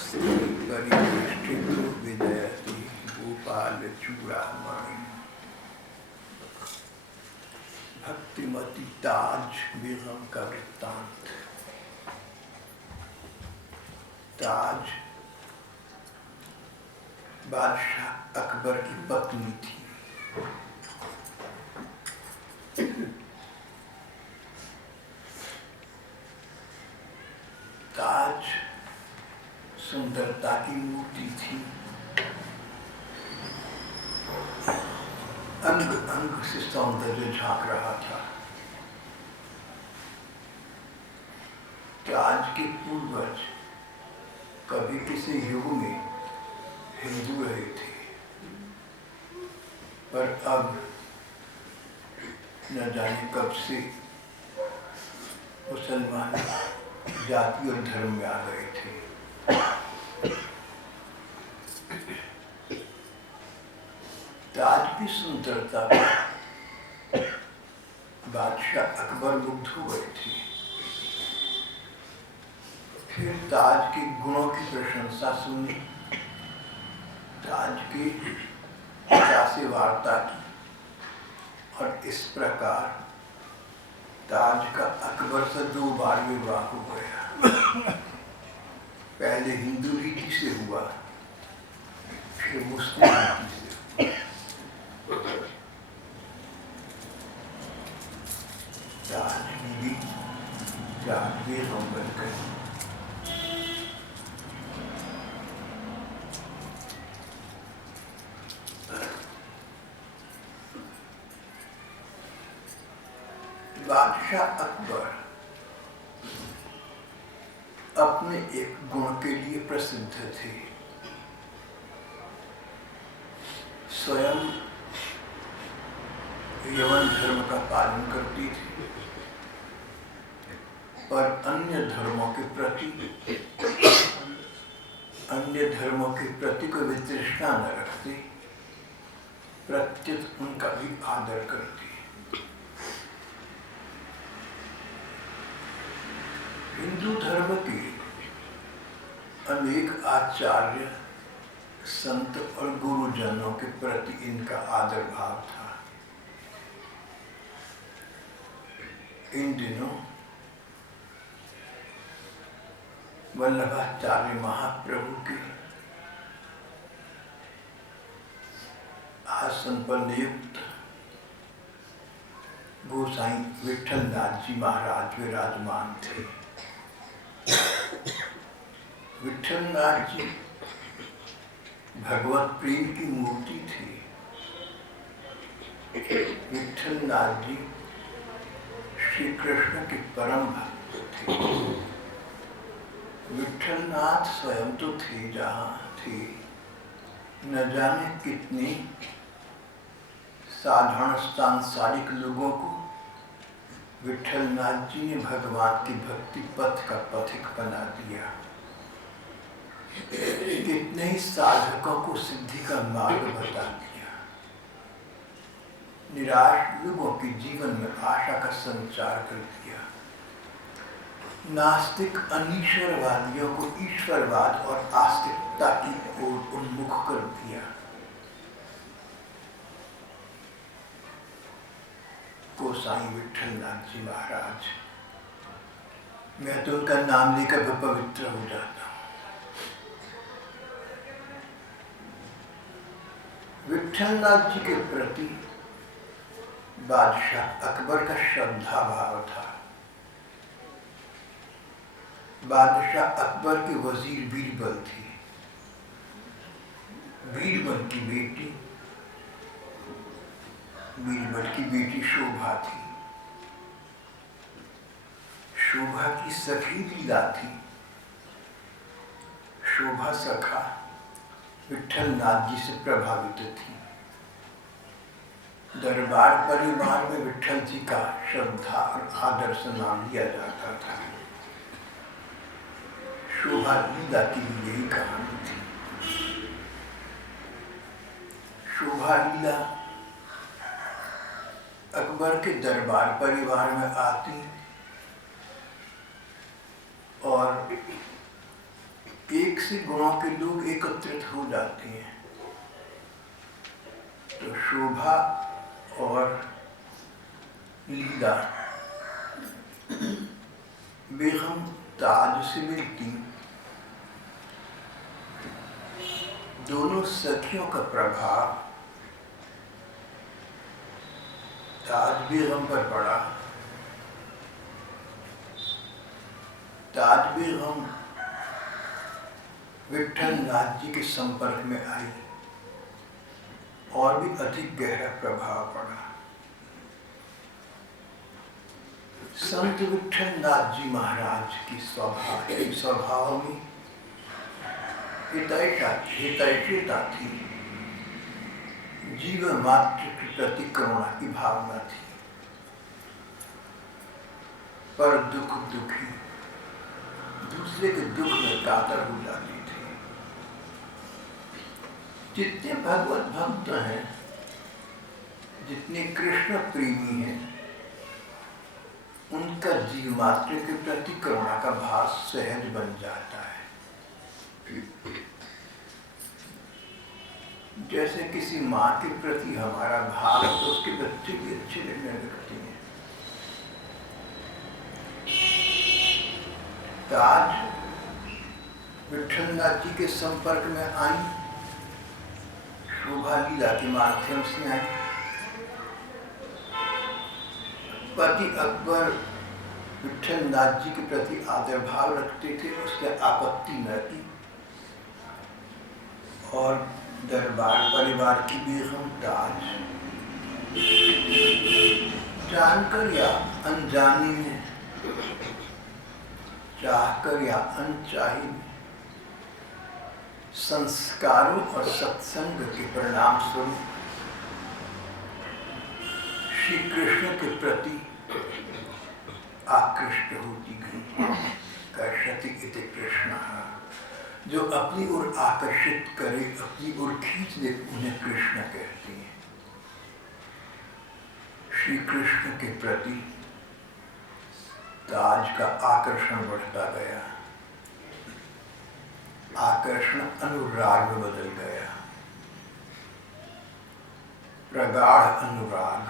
अस्ति परिवेष्टितो विजयति गोपालचूड़ामणि। भक्तिमती ताज बेगम का वृत्तांत। ताज बादशाह अकबर की पत्नी थी। ताज सुंदरता की मूर्ति थी। अंग अंग से सौंदर्य झांक रहा था। ताज के पूर्वज कभी किसी युग में हिंदू रहे थे, पर अब न जाने कब से मुसलमान जाति और धर्म में आ गए थे। ताज की सुंदरता पर बादशाह अकबर मुग्ध हो गए थे। फिर ताज के गुणों की प्रशंसा सुनी। ताज की पिता से वार्ता की और इस प्रकार ताज का अकबर से 2 बार विवाह हो गया। पहले हिंदू रीति से हुआ, फिर मुस्लिम रीति से। ताज बीबी 4 बेगम बन गई। बादशाह अकबर अपने एक गुण के लिए प्रसिद्ध थे। स्वयं यवन धर्म का पालन करती थी, पर अन्य धर्मों के प्रति कोई वितृष्णा न रखती, प्रत्युत उनका भी आदर करती। हिंदू धर्म के अनेक आचार्य, संत और गुरुजनों के प्रति इनका आदर भाव था। इन दिनों वल्लभाचार्य महाप्रभु के आसन पर नियुक्त गोसाई विठलनाथ जी महाराज विराजमान थे। विठलनाथ जी भगवत प्रेम की मूर्ति थी। विठलनाथ जी श्री कृष्ण के परम भक्त थे। विठलनाथ स्वयं तो थे जहाँ थे, न जाने कितने साधारण सांसारिक लोगों को विठलनाथ जी ने भगवान की भक्ति पथ का पथिक बना दिया। कितने ही साधकों को सिद्धि का मार्ग बता दिया। निराश लोगों के जीवन में आशा का संचार कर दिया। नास्तिक अनीश्वरवादियों को ईश्वरवाद और आस्तिकता की ओर उन्मुख कर दिया। गोसाई विठलनाथ जी महाराज, मैं तो उनका नाम लेकर भी पवित्र हो जाता हूँ। विठलनाथ जी के प्रति बादशाह अकबर का श्रद्धा भाव था। बादशाह अकबर के वजीर बीरबल थी। बीरबल की बेटी शोभा थी। शोभा की सखी लीला थी। शोभा सखा विठलनाथ जी से प्रभावित थी। दरबार परिवार में विठल जी का श्रद्धा और आदर से नाम लिया जाता था। शोभा लीला की भी यही कहानी थी। शोभा लीला अकबर के दरबार परिवार में आती और एक से गुणों के लोग एकत्रित हो जाते हैं तो शोभा और लीला बेगम ताज से मिलती। दोनों सखियों का प्रभाव ताज बेगम पर पड़ा। ताज बेगम विट्ठल नाथ जी के संपर्क में आई और भी अधिक गहरा प्रभाव पड़ा। संत विट्ठल नाथ जी महाराज की स्वभाव में हितैषिता थी, जीव मात्र के प्रति करुणा की भावना थी, पर दुखी दूसरे के दुख में कातर हो जाती थी। जितने भगवत भक्त हैं, जितने कृष्ण प्रेमी हैं, उनका जीव मात्र के प्रति करुणा का भाव सहज बन जाता है। जैसे किसी माँ के प्रति हमारा भाव तो उसके बच्चे भी अच्छे लगने लगते हैं। तो आज विट्ठलनाथ जी के संपर्क में आई, शोभा लीला के माध्यम से आई। पति अकबर विट्ठलनाथ जी के प्रति आदर भाव रखते थे, उसके आपत्ति न की, और दरबार परिवार की बेगम ताज जानकर या अनजाने में, चाहकर या अनचाही में, संस्कारों और सत्संग के परिणाम स्वरूप श्री कृष्ण के प्रति आकृष्ट होती गई। कर्षति इति कृष्ण, जो अपनी ओर आकर्षित करे, अपनी ओर खींच दे, उन्हें कृष्ण कहती है। श्री कृष्ण के प्रति ताज का आकर्षण बढ़ता गया, आकर्षण अनुराग में बदल गया, प्रगाढ़ अनुराग,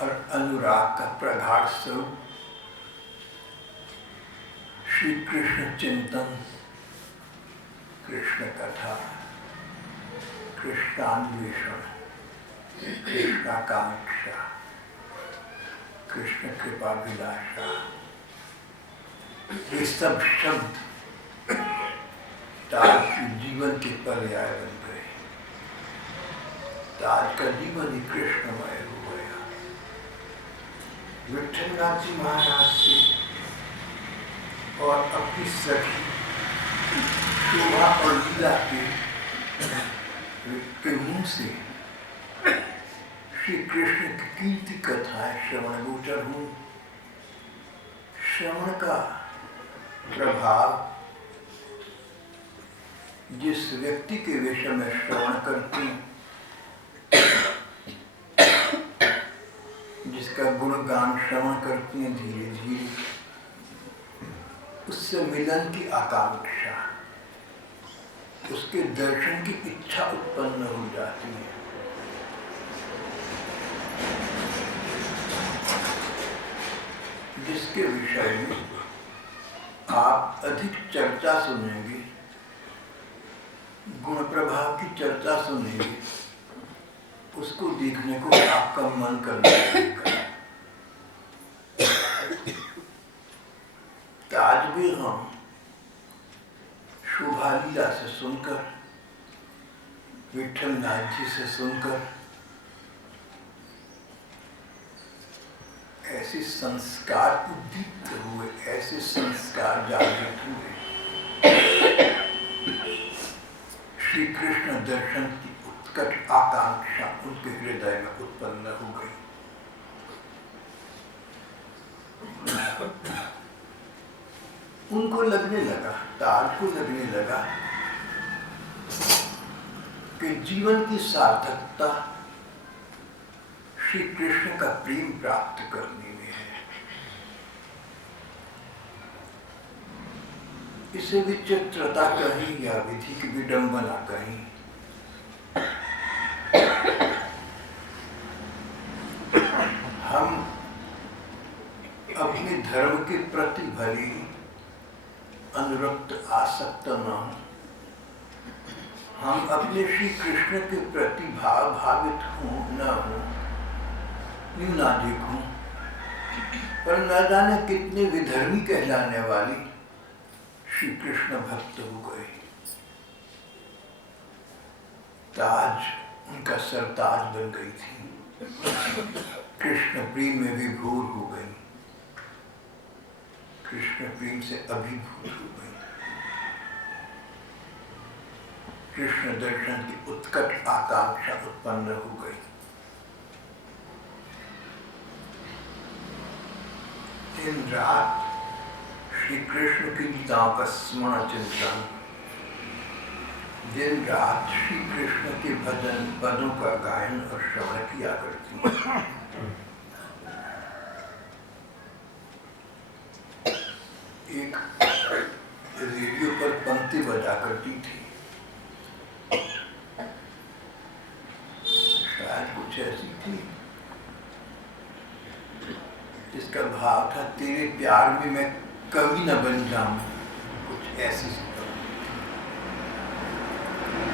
और अनुराग का प्रगाढ़ स्वरूप श्री कृष्ण चिंतन, कृष्ण कथा, कृष्णान्वेषण, कृष्णाकांक्षा, कृष्ण कृपाभिलाषा, ये सब शब्द ताज के जीवन के पर्याय बन गए। ताज का जीवन ही कृष्णमय हो गया। विट्ठलनाथ जी महाराज से और अपनी सखी शोभा और लीला के मुंह से श्री कृष्ण की कीर्ति कथाएं श्रवण गोचर हूँ। श्रवण का प्रभाव जिस व्यक्ति के विषय में श्रवण करती, जिसका गुणगान श्रवण करती हैं, धीरे धीरे उससे मिलन की आकांक्षा, उसके दर्शन की इच्छा उत्पन्न हो जाती है। जिसके विषय में आप अधिक चर्चा सुनेंगे, गुण प्रभाव की चर्चा सुनेंगे, उसको देखने को आपका मन करने लगेगा। ताज भी हम शोभा लीला से सुनकर, विट्ठलनाथ जी से सुनकर ऐसे संस्कार उद्दीप्त हुए, ऐसे संस्कार जागृत हुए। श्री कृष्ण दर्शन की उत्कट आकांक्षा उनके हृदय में उत्पन्न हो गई। उनको लगने लगा, ताज को लगने लगा कि जीवन की सार्थकता श्री कृष्ण का प्रेम प्राप्त करने में है। इसे विचित्रता कहीं या विधि की विडंबना कहीं, हम अपने धर्म के प्रति भली अनुरक्त आसक्त न हों, हम अपने श्री कृष्ण के प्रति भावित हों न हों, यूं ना देखूं, पर न जाने कितने विधर्मी कहलाने वाली श्री कृष्ण भक्त हो गए। ताज, उनका सरताज बन गई थी, कृष्ण प्रेम में विभोर हो गई, कृष्ण प्रेम से अभिभूत हो गई, कृष्ण दर्शन की उत्कट आकांक्षा उत्पन्न हो गई। दिन रात श्री कृष्ण की लीलाओं का स्मरण चिंतन, दिन रात श्री कृष्ण के भजन पदों का गायन और श्रवण किया करती। एक रेडियो पर पंक्ति बजा करती थी, शायद कुछ ऐसी थी जिसका भाव था, तेरे प्यार में मैं कभी न बन जाऊं, कुछ ऐसी।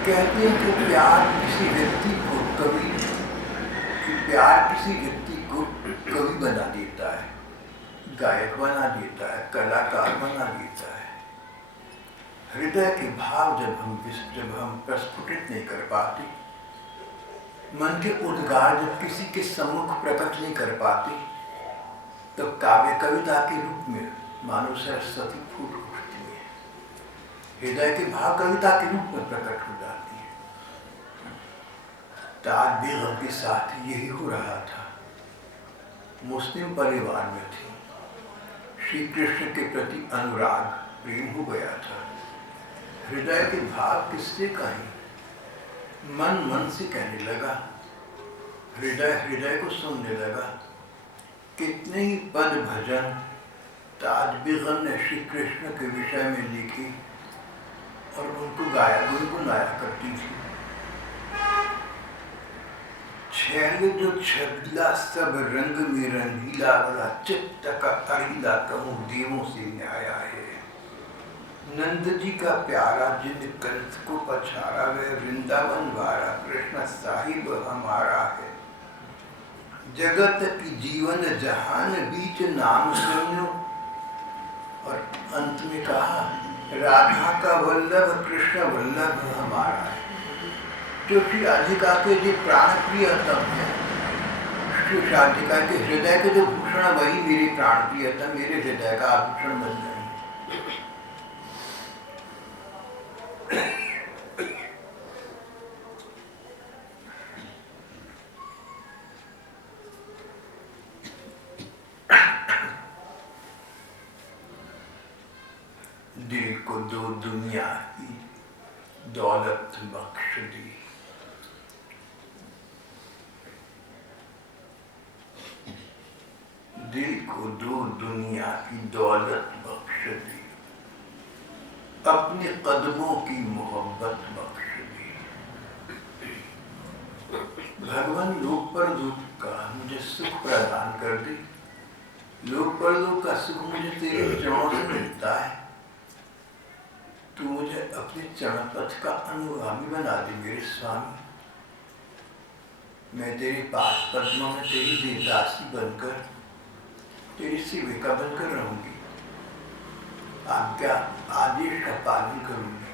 कहते हैं कि प्यार किसी व्यक्ति को कवि बना देता है, गायक बना देता है, कलाकार बना देता है। हृदय के भाव जब हम प्रस्फुटित नहीं कर पाते, मन के उद्गार जब किसी के सम्मुख प्रकट नहीं कर पाते, तो काव्य कविता के रूप में मानो सरस्वती फूट उठती है, हृदय के भाव कविता के रूप में प्रकट हो जाती है। ताज बेगम के साथ यही हो रहा था। मुस्लिम परिवार में थी, श्री कृष्ण के प्रति अनुराग प्रेम हो गया था। हृदय के भाव किससे कहें, मन मन से कहने लगा, हृदय हृदय को सुनने लगा। कितने ही पद भजन ताज बेगम ने श्री कृष्ण के विषय में लिखी और उनको गाया करती थी। छैल जो छबीला सब रंग में रंगीला, बड़ा चित्त का अड़ीला कहूँ देवों से न्याया है। नंद जी का प्यारा जिन कंस को पछाड़ा, वह वृंदावन वारा कृष्ण साहिब हमारा है। जगत की जीवन जहान बीच नाम सुनो, और अंत में कहा राधा का वल्लभ कृष्ण वल्लभ हमारा है। जो श्री राधिका के जो प्राण प्रियतम है, श्री राधिका के हृदय के जो भूषण, वही मेरे प्राण प्रियतम, मेरे हृदय का आभूषण बन गए। दिल को दो दुनिया की दौलत बख्श दी, दिल को दो दुनिया की दौलत बख्श दी, अपने कदमों की मोहब्बत बख्श दी। भगवान लोक परलोक का मुझे सुख प्रदान कर दे, लोक परलोक का सुख मुझे तेरे चरणों से मिलता है, तू मुझे अपने चरण पथ का अनुगामी बना दे मेरे स्वामी। मैं तेरे पाद पद्मों में तेरी देवदासी बनकर, तेरी सेविका बनकर रहूंगी, आज्ञा आदेश का पालन करूंगी।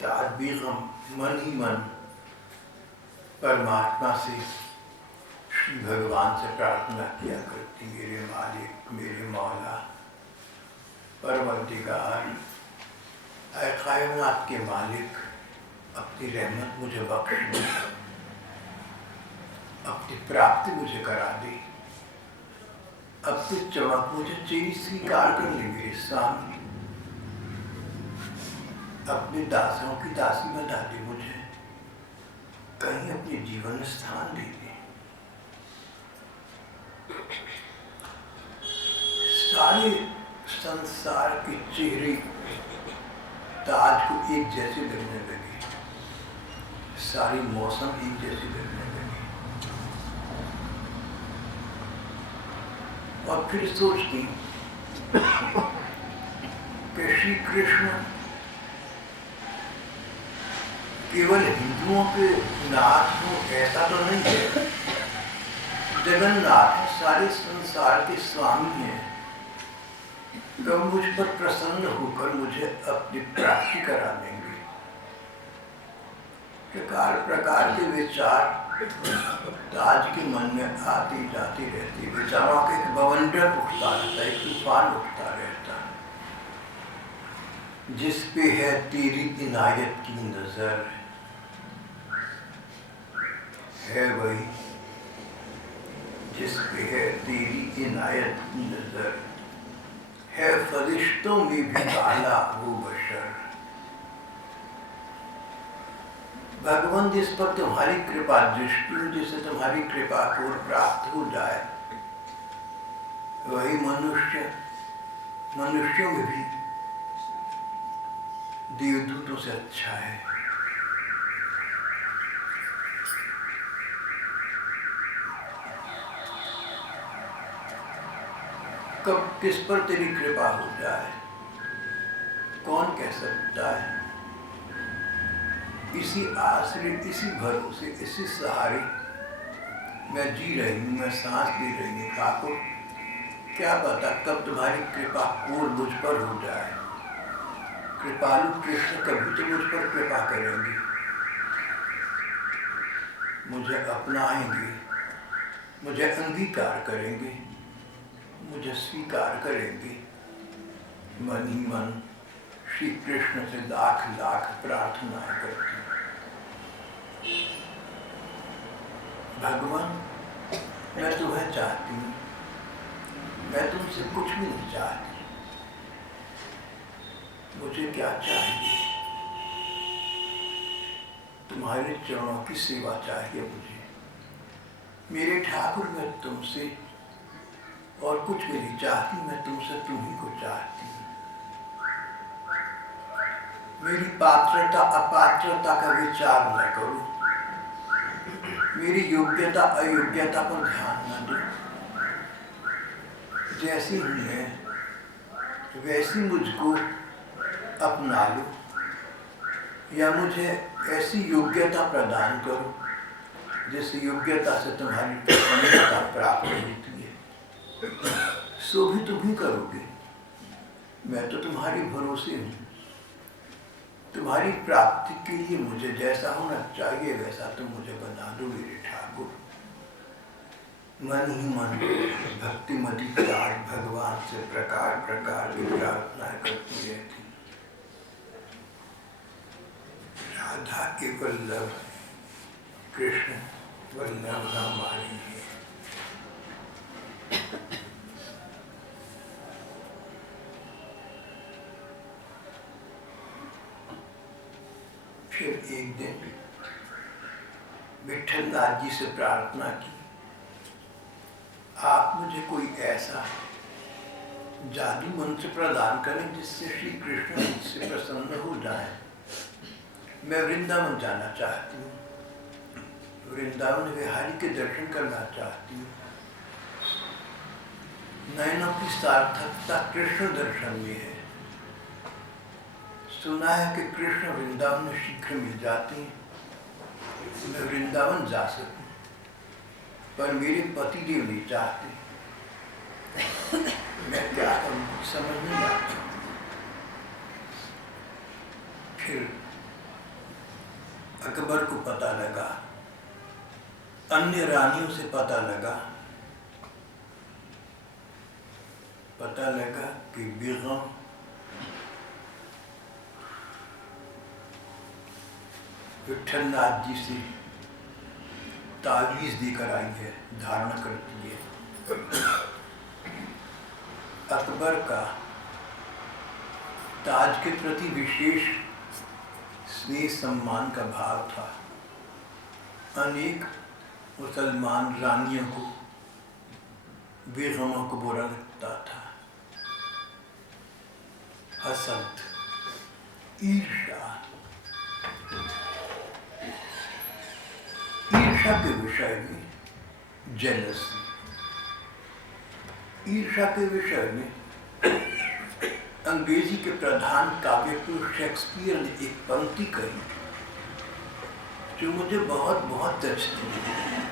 ताज बेगम मन ही मन परमात्मा से, श्री भगवान से प्रार्थना किया करती, मेरे मालिक, मेरे मौला, परवरदिगार, ऐ कायनात के मालिक, अपनी रहमत मुझे बख्श दे, अपनी प्राप्ति मुझे करा दे, अपनी चमक मुझे चीज स्वीकार कर ले मेरे सामने, अपने दासों की दासी बना दे मुझे, कहीं अपने जीवन स्थान दे दे। संसार की चेहरे ताज को एक जैसे लगने लगे, सारी मौसम एक जैसी लगने लगी। और फिर सोचती कि श्री कृष्ण केवल हिंदुओं के नाथ हो ऐसा तो नहीं है, जगन्नाथ सारे संसार के स्वामी हैं। तो मुझ पर प्रसन्न होकर मुझे अपनी प्राप्ति करा देंगे। प्रकार प्रकार के विचार ताज के मन में आती जाती रहती, विचारों का एक बवंडर उठता रहता, एक तूफान उठता रहता, जिस पे है तेरी इनायत की नजर, है वही जिस पे है तेरी इनायत की नजर, है फरिश्तों में भी आला वो बशर। भगवान जिस पर तुम्हारी कृपा दृष्टि हो, जिसे तुम्हारी कृपा को प्राप्त हो जाए, वही मनुष्यों में भी देवदूतों से अच्छा है। कब किस पर तेरी कृपा हो जाए कौन कह सकता है। इसी आश्रय, इसी भरोसे, इसी सहारे मैं जी रही हूँ, मैं सांस ले रही हूँ। ठाकुर क्या पता कब तुम्हारी कृपा कोर मुझ पर हो जाए। कृपालु कृष्ण कभी तो मुझ पर कृपा करेंगे, मुझे अपनाएंगे, मुझे अंगीकार करेंगे, मुझे स्वीकार करेंगे। मन ही मन श्री कृष्ण से लाख लाख प्रार्थनाएं करती हूँ। भगवान मैं तुम्हें चाहती हूँ, मैं तुमसे कुछ भी नहीं चाहती। मुझे क्या चाहिए? तुम्हारे चरणों की सेवा चाहिए मुझे। मेरे ठाकुर मैं तुमसे और कुछ भी नहीं चाहती, मैं तुमसे तुम्ही को चाहती हूँ। मेरी पात्रता अपात्रता का विचार न करो, मेरी योग्यता अयोग्यता पर ध्यान न दो। जैसी हूँ मैं वैसी मुझको अपना लो, या मुझे ऐसी योग्यता प्रदान करो जिस योग्यता से तुम्हारी प्रसन्नता प्राप्त होती है। सो भी तुम ही करोगे, मैं तो तुम्हारी भरोसे हूँ। तुम्हारी प्राप्ति के लिए मुझे जैसा होना चाहिए वैसा तुम मुझे बना दो मेरे ठाकुर। मन ही मन भक्तिमती ताज भगवान से प्रकार प्रकार की प्रार्थनाएं करती रहती। राधा के वल्लभ कृष्ण वल्लभ हमारी है। फिर एक दिन विठलनाथ जी से प्रार्थना की, आप मुझे कोई ऐसा जादू मंत्र प्रदान करें जिससे श्री कृष्ण मुझसे प्रसन्न हो जाए। मैं वृंदावन जाना चाहती हूँ, वृंदावन विहारी के दर्शन करना चाहती हूँ। नयनों की सार्थकता कृष्ण दर्शन में है। सुना है कि कृष्ण वृंदावन में शीघ्र मिल जाते हैं। मैं वृंदावन जा सकूं, पर मेरे पतिदेव नहीं चाहते। मैं क्या करूं समझ नहीं आता। फिर अकबर को पता लगा, अन्य रानियों से पता लगा कि बेगम विठलनाथ जी से तावीज देकर आई है, धारण करती है। अकबर का ताज के प्रति विशेष स्नेह सम्मान का भाव था। अनेक मुसलमान रानियों को, बेगमों को बुरा लगता था। हसद, ईर्ष्या। ईर्ष्या के विषय में जेलसी, ईर्ष्या के विषय में अंग्रेजी के प्रधान काव्य शेक्सपियर ने एक पंक्ति कही जो मुझे बहुत बहुत जचती है।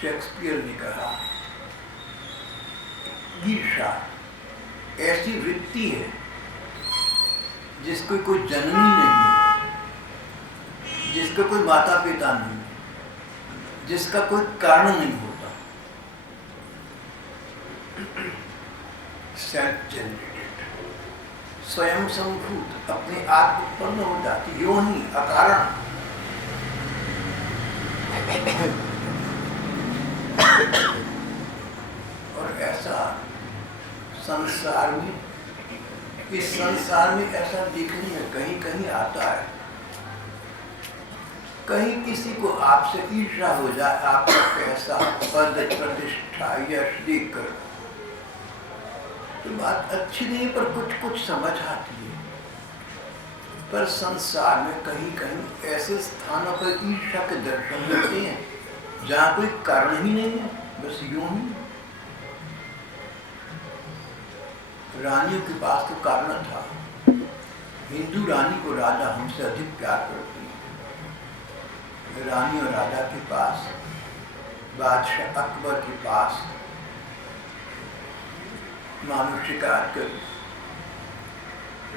शेक्सपियर ने कहा, ईर्ष्या ऐसी वृत्ति है जिसको कोई जननी नहीं है, जिसका कोई माता पिता नहीं है, जिसका कोई कारण नहीं होता, सेल्फ जनरेटेड, स्वयं संभूत, अपने आप उत्पन्न हो जाती, यूं ही अकारण। और ऐसा संसार में, इस संसार में ऐसा देखने में कहीं कहीं आता है। कहीं किसी को आपसे ईर्ष्या हो जाए, आपका पैसा, पद, प्रतिष्ठा, यश देखकर, तो बात अच्छी नहीं, पर कुछ कुछ समझ आती है। पर संसार में कहीं कहीं ऐसे स्थानों पर ईर्ष्या के दर्शन होते हैं जहाँ कोई कारण ही नहीं है, बस यूं ही। रानियों के पास तो कारण था। हिंदू रानी को राजा हमसे अधिक प्यार करती है। रानी और राजा के पास, बादशाह अकबर के पास मानव शिकार कर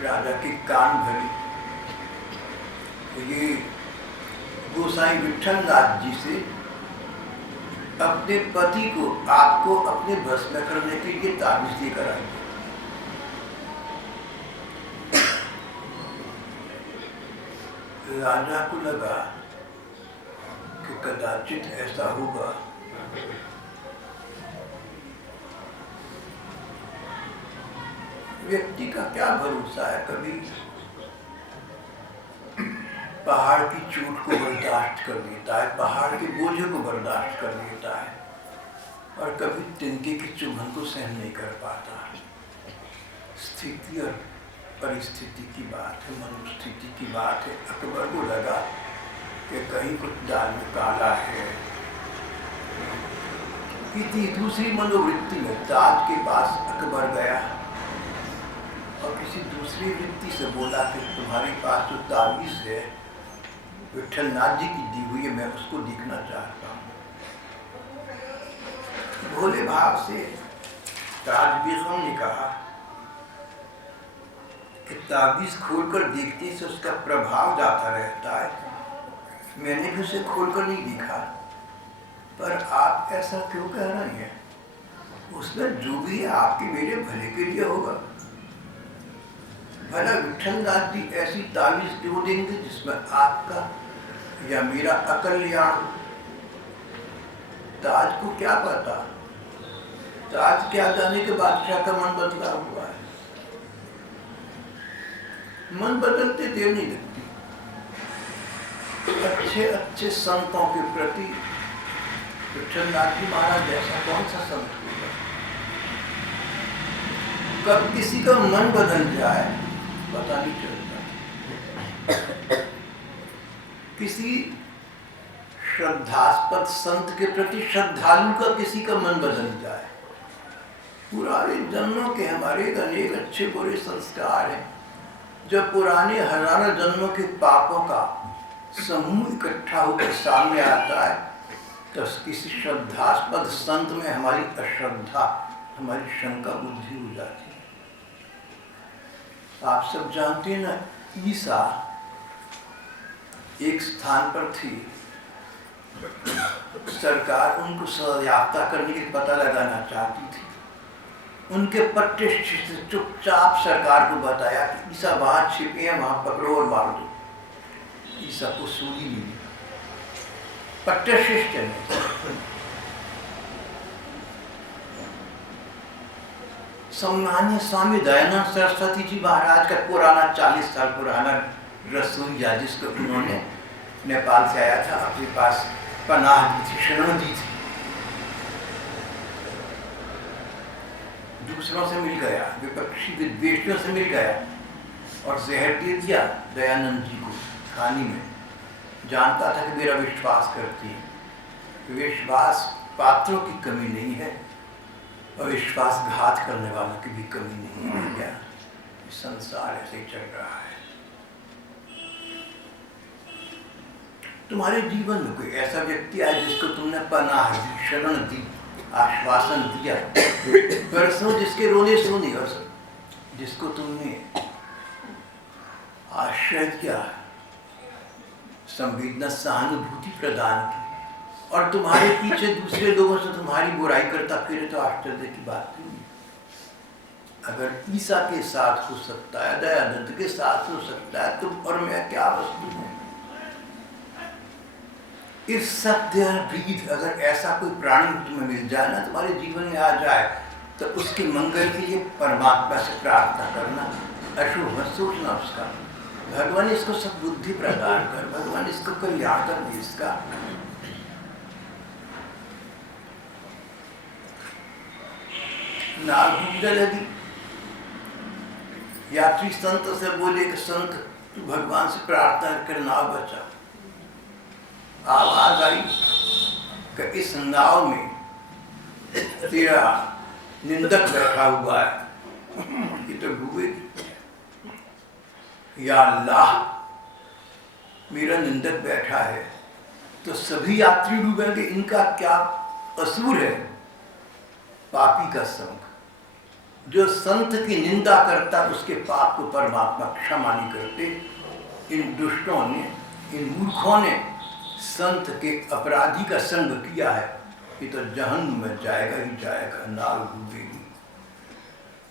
राजा के कान भरी। ये गोसाई विठलनाथ जी से अपने पति को, आपको अपने बस में करने के लिए ताबीज देकर आई। राजा को लगा कि कदाचित ऐसा होगा। व्यक्ति का क्या भरोसा है, कभी पहाड़ की चोट को बर्दाश्त कर लेता है, पहाड़ के बोझे को बर्दाश्त कर लेता है, और कभी तिनके की चुभन को सहन नहीं कर पाता। स्थिति और परिस्थिति की बात है, मनोस्थिति की बात है। अकबर को लगा कि कहीं कुछ दाल में काला है। किसी दूसरी मनोवृत्ति में ताज के पास अकबर गया और किसी दूसरी वृत्ति से बोला कि तुम्हारे पास जो ताबीज है विठलनाथ जी की दी हुई है, मैं उसको देखना चाहता हूँ। भोले भाव से ताज बेगम ने कहा कि ताबीज खोलकर देखने से उसका प्रभाव जाता रहता है। मैंने भी उसे खोलकर नहीं देखा, पर आप ऐसा क्यों कह रहे हैं? उसमें जो भी है आपके मेरे भले के लिए होगा। भला विठलनाथ जी ऐसी ताबीज क्यों देंगे जिसमें आपका या मेरा अकल्याण? ताज को क्या पता? ताज क्या जाने के बादशाह का मन बदला हुआ है। मन बदलते देर नहीं लगती। अच्छे अच्छे संतों के प्रति विठलनाथ जी महाराज जैसा कौन सा संत होगा? कब किसी का मन बदल जाए पता नहीं चलता। किसी श्रद्धास्पद संत के प्रति श्रद्धालु का किसी का मन बदल जाए। पुराने जन्मों के हमारे अनेक अच्छे बुरे संस्कार हैं। जब पुराने हजारों जन्मों के पापों का समूह इकट्ठा होकर सामने आता है, तो किसी श्रद्धास्पद संत में हमारी अश्रद्धा, हमारी शंका बुद्धि हो जाती है। आप सब जानते हैं ना, ईसा एक स्थान पर थी, सरकार उनको सजायाफ्ता करने के पता लगाना चाहती थी। उनके पट्टे चुपचाप सरकार को बताया कि ईसा वहां छिपे हैं, वहां पकड़ो और मार दो। ईसा को सूली मिली, पट्टे शिष्ट नहीं। सम्मान्य स्वामी दयानंद सरस्वती जी महाराज का पुराना 40 साल पुराना रसोईया, जिसको उन्होंने नेपाल से आया था, अपने पास पनाह दी थी, शरण दी थी। दूसरों से मिल गया, विपक्षी विद्वेषियों से मिल गया और जहर दे दिया दयानंद जी को खानी में। जानता था कि मेरा विश्वास करती है। विश्वास पात्रों की कमी नहीं है और विश्वासघात करने वालों की भी कमी नहीं है। क्या संसार ऐसे ही चल रहा है। तुम्हारे जीवन में कोई ऐसा व्यक्ति आया जिसको तुमने पनाह दी, शरण दी, आश्वासन दिया, बरसों जिसके रोने सुनी और जिसको तुमने आश्रय दिया, संवेदना सहानुभूति प्रदान की और तुम्हारे पीछे दूसरे लोगों से तुम्हारी बुराई करता फिरे तो आश्चर्य की बात नहीं। अगर ईसा के साथ हो सकता है, दयानंद के साथ हो सकता है, तुम और मैं क्या वस्तु है। इस सत्य ब्रीद अगर ऐसा कोई प्राणी तुम्हें मिल जाए ना, तुम्हारे जीवन में आ जाए, तो उसके मंगल के लिए परमात्मा से प्रार्थना करना, अशुभ मत सोचना उसका। भगवान इसको सब बुद्धि प्रदान कर, भगवान इसको कल्याण कर दे इसका। नाव डूबने लगी, यात्री संत से बोले कि संत तू भगवान से प्रार्थना कर नाव बचा। आवाज आई कि इस नाव में तेरा निंदक बैठा हुआ है, ये तो डूबेगी। या अल्लाह, मेरा निंदक बैठा है तो सभी यात्री डूबेंगे, इनका क्या कसूर है। पापी का संग, जो संत की निंदा करता उसके पाप को परमात्मा क्षमा नहीं करते। इन दुष्टों ने, इन मूर्खों ने संत के अपराधी का संग किया है, ये तो जहन्नुम में जाएगा ही जाएगा, नाव डूबेगी।